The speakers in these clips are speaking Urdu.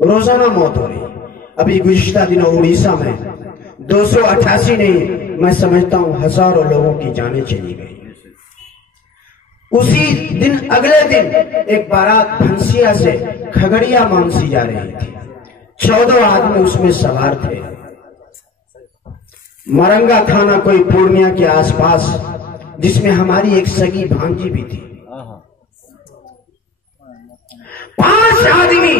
روزانہ موت ہو رہی ہے. ابھی گزشتہ دنوں اڑیسہ میں 288 نہیں میں سمجھتا ہوں ہزاروں لوگوں کی جانیں چلی گئی. اسی دن اگلے دن ایک بارات بھنسیا سے کھگڑیا مانسی جا رہی تھی. 14 آدمی اس میں سوار تھے. مرنگا تھانہ کوئی پورنیہ کے آس پاس جس میں ہماری ایک سگی بھانجی بھی تھی. 5 آدمی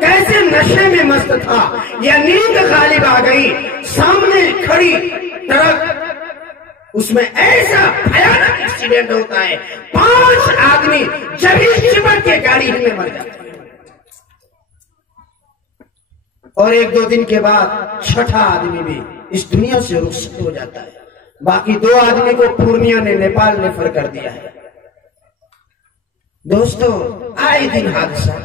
کیسے نشے میں مست تھا یا نیند غالب آ گئی. سامنے کھڑی ٹرک اس میں ایسا بھیانک ایکسیڈنٹ ہوتا ہے 5 آدمی جب چپک کے گاڑی میں مر جاتے ہیں. اور 1-2 دن کے بعد 6واں آدمی بھی اس دنیا سے رخصت ہو جاتا ہے. باقی 2 آدمی کو پورنیہ نے نیپال ریفر کر دیا ہے. دوستو آئے دن حادثہ،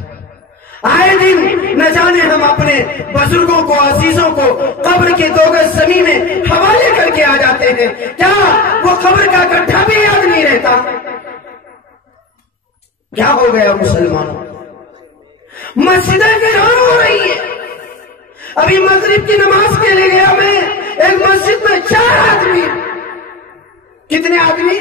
آئے دن نہ جانے ہم اپنے بزرگوں کو عزیزوں کو قبر کے 2 گز زمین میں حوالے کر کے آ جاتے ہیں. کیا وہ قبر کا گڈھا بھی یاد نہیں رہتا؟ کیا ہو گیا مسلمانوں؟ مسجدیں ویران ہو رہی ہے. ابھی مغرب کی نماز کے لیے گیا میں، ایک مسجد میں 4 آدمی. کتنے آدمی؟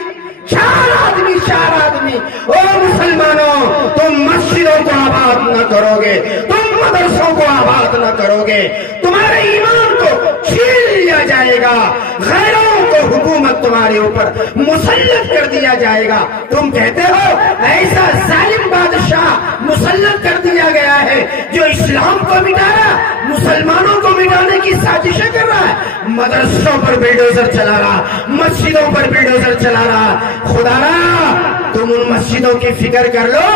4 آدمی. 4 آدمی. او مسلمانوں، تم مسجدوں کو آباد نہ کرو گے، تم مدرسوں کو آباد نہ کرو گے، تمہارے ایمان کو چھین لیا جائے گا، غیروں کو حکومت تمہارے اوپر مسلط کر دیا جائے گا. تم کہتے ہو ایسا ظالم بادشاہ مسلط کر دیا گیا ہے جو اسلام کو مٹا رہا، مسلمانوں کو مٹانے کی سازشیں کر رہا ہے. مدرسوں پر بلڈوزر چلا رہا، مسجدوں پر بلڈوزر چلا رہا. خدا را تم ان مسجدوں کی فکر کر لو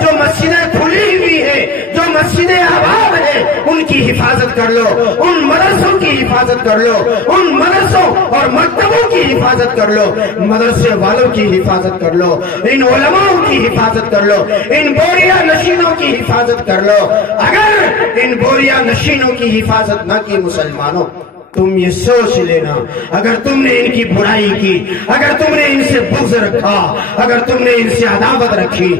جو مسجدیں کھلی ہوئی ہے، جو مسجدیں آباد ہیں، ان کی حفاظت کر لو. ان مدرسوں کی حفاظت کر لو، ان مدرسوں اور مکتبوں کی حفاظت کر لو، مدرسے والوں کی حفاظت کر لو، ان علماء کی حفاظت کر لو، ان بوریا نشینوں کی حفاظت کر لو. اگر ان بوریا نشینوں کی حفاظت نہ کی مسلمانوں، تم یہ سوچ لینا اگر تم نے ان کی برائی کی، اگر تم نے ان سے بغض رکھا، اگر تم نے ان سے عداوت رکھی،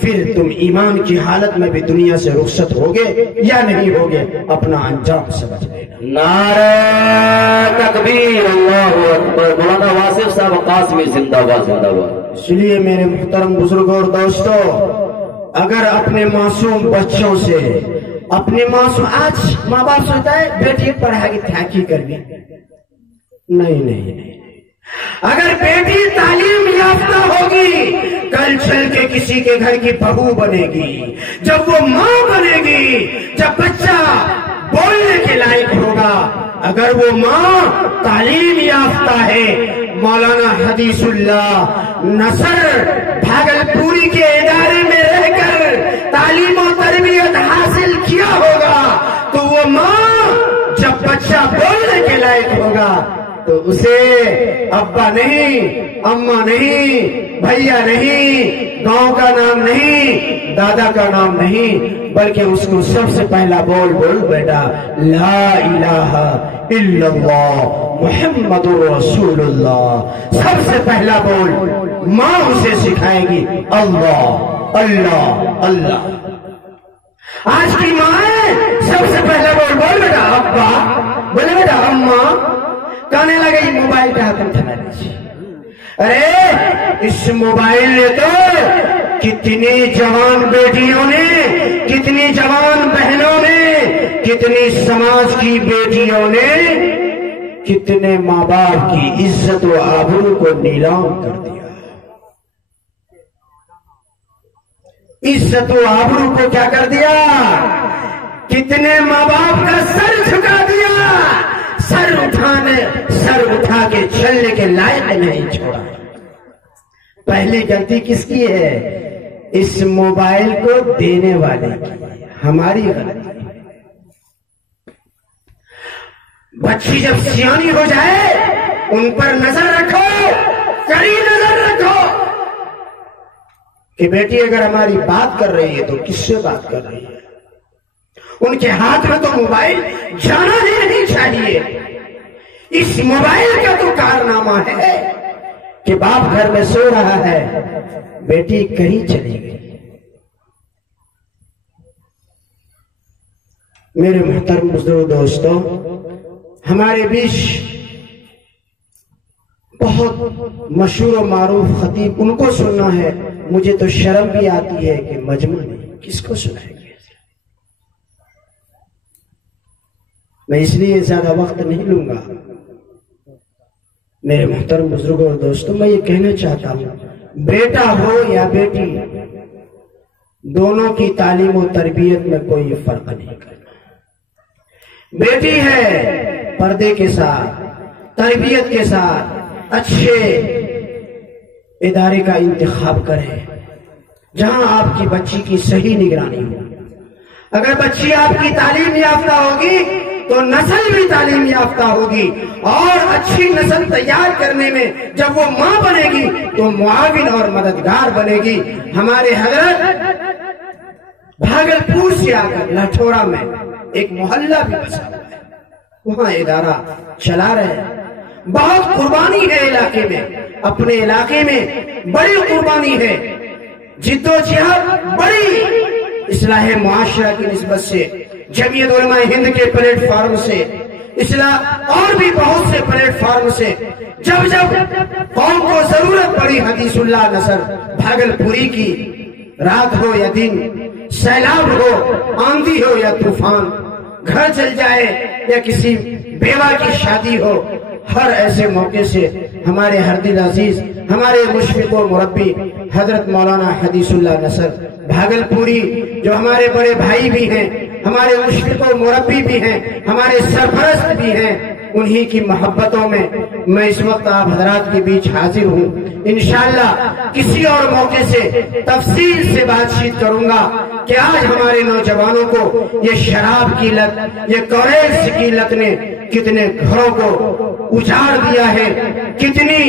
پھر تم ایمان کی حالت میں بھی دنیا سے رخصت ہوگے یا نہیں ہوگے، اپنا انجام سمجھ لینا. نعرہ تکبیر، اللہ اکبر. مولانا واصف صاحب قاسمی زندہ باد زندہ باد. اس لیے میرے محترم بزرگوں اور دوستوں، اگر اپنے معصوم بچوں سے اپنے معصوم، آج ماں باپ سوچتا ہے بیٹی پڑھا کے تھاکی کر دی. نہیں، اگر بیٹی تعلیم یافتہ ہوگی کل چل کے کسی کے گھر کی بہو بنے گی. جب وہ ماں بنے گی، جب بچہ بولنے کے لائق ہوگا، اگر وہ ماں تعلیم یافتہ ہے. مولانا حدیث اللہ نصر بھاگلپوری کے ادارے میں رہ کر تعلیم و تربیت حاصل کیا ہوگا تو وہ ماں جب بچہ بولنے کے لائق ہوگا تو اسے ابا نہیں، اماں نہیں، بھیا نہیں، گاؤں کا نام نہیں، دادا کا نام نہیں، بلکہ اس کو سب سے پہلا بول بیٹا لا الہ الا اللہ محمد رسول اللہ. سب سے پہلا بول ماں اسے سکھائے گی اللہ اللہ اللہ. آج کی ماں سب سے پہلا بول بیٹا ابا، بولے بیٹا اماں، کہنے لگے موبائل کا ہاتھ اٹھا لیجیے. ارے اس موبائل نے تو کتنی جوان بیٹیوں نے، کتنی جوان بہنوں نے، کتنی سماج کی بیٹیوں نے، کتنے ماں باپ کی عزت و آبرو کو نیلام کر دیا. عزت و آبرو کو کیا کر دیا؟ کتنے ماں باپ کا سر جھکا دیا، سر اٹھا کے چلنے کے لائق نہیں چھوڑا. پہلی غلطی کس کی ہے؟ اس موبائل کو دینے والے کی، ہماری غلطی. بچی جب سیانی ہو جائے ان پر نظر رکھو، کڑی نظر رکھو کہ بیٹی اگر ہماری بات کر رہی ہے تو کس سے بات کر رہی ہے. ان کے ہاتھ میں تو موبائل جانا ہی نہیں چاہیے. اس موبائل کا تو کارنامہ ہے کہ باپ گھر میں سو رہا ہے، بیٹی کہیں چلی گئی. میرے محترم بزرگ دوستوں، ہمارے بیچ بہت مشہور و معروف خطیب، ان کو سننا ہے، مجھے تو شرم بھی آتی ہے کہ مجمع نہیں، کس کو سنائیں گے؟ میں اس لیے زیادہ وقت نہیں لوں گا۔ میرے محترم بزرگوں اور دوستوں، میں یہ کہنا چاہتا ہوں، بیٹا ہو یا بیٹی، دونوں کی تعلیم و تربیت میں کوئی فرق نہیں کرنا۔ بیٹی ہے پردے کے ساتھ، تربیت کے ساتھ اچھے ادارے کا انتخاب کرے جہاں آپ کی بچی کی صحیح نگرانی ہو۔ اگر بچی آپ کی تعلیم یافتہ ہوگی تو نسل بھی تعلیم یافتہ ہوگی، اور اچھی نسل تیار کرنے میں جب وہ ماں بنے گی تو معاون اور مددگار بنے گی۔ ہمارے حضرت بھاگلپور سے آ کر لٹھورا میں ایک محلہ بھی بسا ہوا ہے، وہاں ادارہ چلا رہے ہیں۔ بہت قربانی ہے علاقے میں، اپنے علاقے میں بڑی قربانی ہے، جد و جہاد بڑی اصلاح معاشرہ کی نسبت سے، جمعیت علماء ہند کے پلیٹ فارم سے، اصلاح اور بھی بہت سے پلیٹ فارم سے، جب جب قوم کو ضرورت پڑی، حدیث اللہ نثر بھاگلپوری کی، رات ہو یا دن، سیلاب ہو، آندھی ہو یا طوفان، گھر چل جائے یا کسی بیوہ کی شادی ہو، ہر ایسے موقع سے ہمارے ہر دل عزیز، ہمارے مشفق و مربی حضرت مولانا حدیث اللہ نثر بھاگلپوری، جو ہمارے بڑے بھائی بھی ہیں، ہمارے مشفق و مربی بھی ہیں، ہمارے سرپرست بھی ہیں، انہی کی محبتوں میں میں اس وقت آپ حضرات کے بیچ حاضر ہوں۔ انشاءاللہ کسی اور موقع سے تفصیل سے بات چیت کروں گا کہ آج ہمارے نوجوانوں کو یہ شراب کی لت، یہ کوریز کی لت نے کتنے گھروں کو اجاڑ دیا ہے، کتنی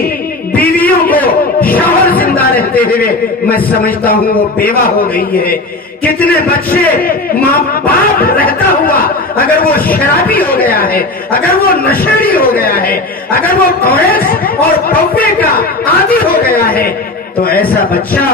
بیویوں کو شوہر زندہ رہتے ہوئے میں سمجھتا ہوں وہ بیوہ ہو گئی ہے، کتنے بچے ماں باپ رہتا ہوا اگر وہ شرابی ہو گیا ہے، اگر وہ نشیڑی ہو گیا ہے، اگر وہ کوریز اور پوپے کا عادی ہو گیا ہے، تو ایسا بچہ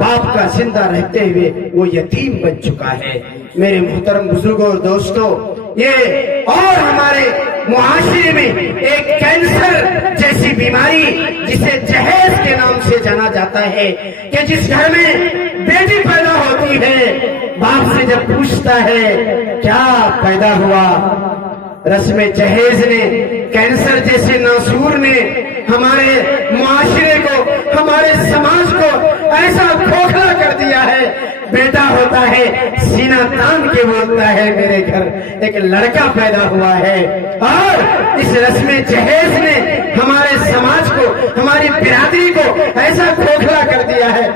باپ کا زندہ رہتے ہوئے وہ یتیم بن چکا ہے۔ میرے محترم بزرگوں اور دوستوں، یہ اور ہمارے معاشرے میں ایک کینسر جیسی بیماری جسے جہیز کے نام سے جانا جاتا ہے، کہ جس گھر میں بیٹی پیدا ہوتی ہے، باپ سے جب پوچھتا ہے کیا پیدا ہوا، رسم جہیز نے، کینسر جیسے ناسور نے ہمارے معاشرے کو، ہمارے سماج کو ایسا کھوکھلا کر دیا ہے۔ بیٹا ہوتا ہے، سینہ تان کے بولتا ہے میرے گھر ایک لڑکا پیدا ہوا ہے، اور اس رسم جہیز نے ہمارے سماج کو، ہماری برادری کو ایسا کھوکھلا کر دیا ہے،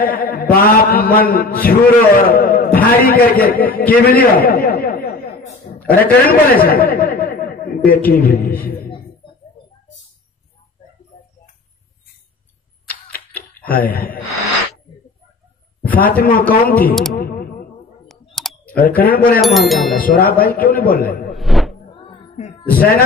باپ من جھورو اور بھاری کر کے کی ملی ہو، ارے کرن بولے سر بیٹی ملی۔ ہائے فاطمہ کون تھی؟ ارے کرن بولے امام جانا، سوراب بھائی کیوں نہیں بول رہے؟ زینب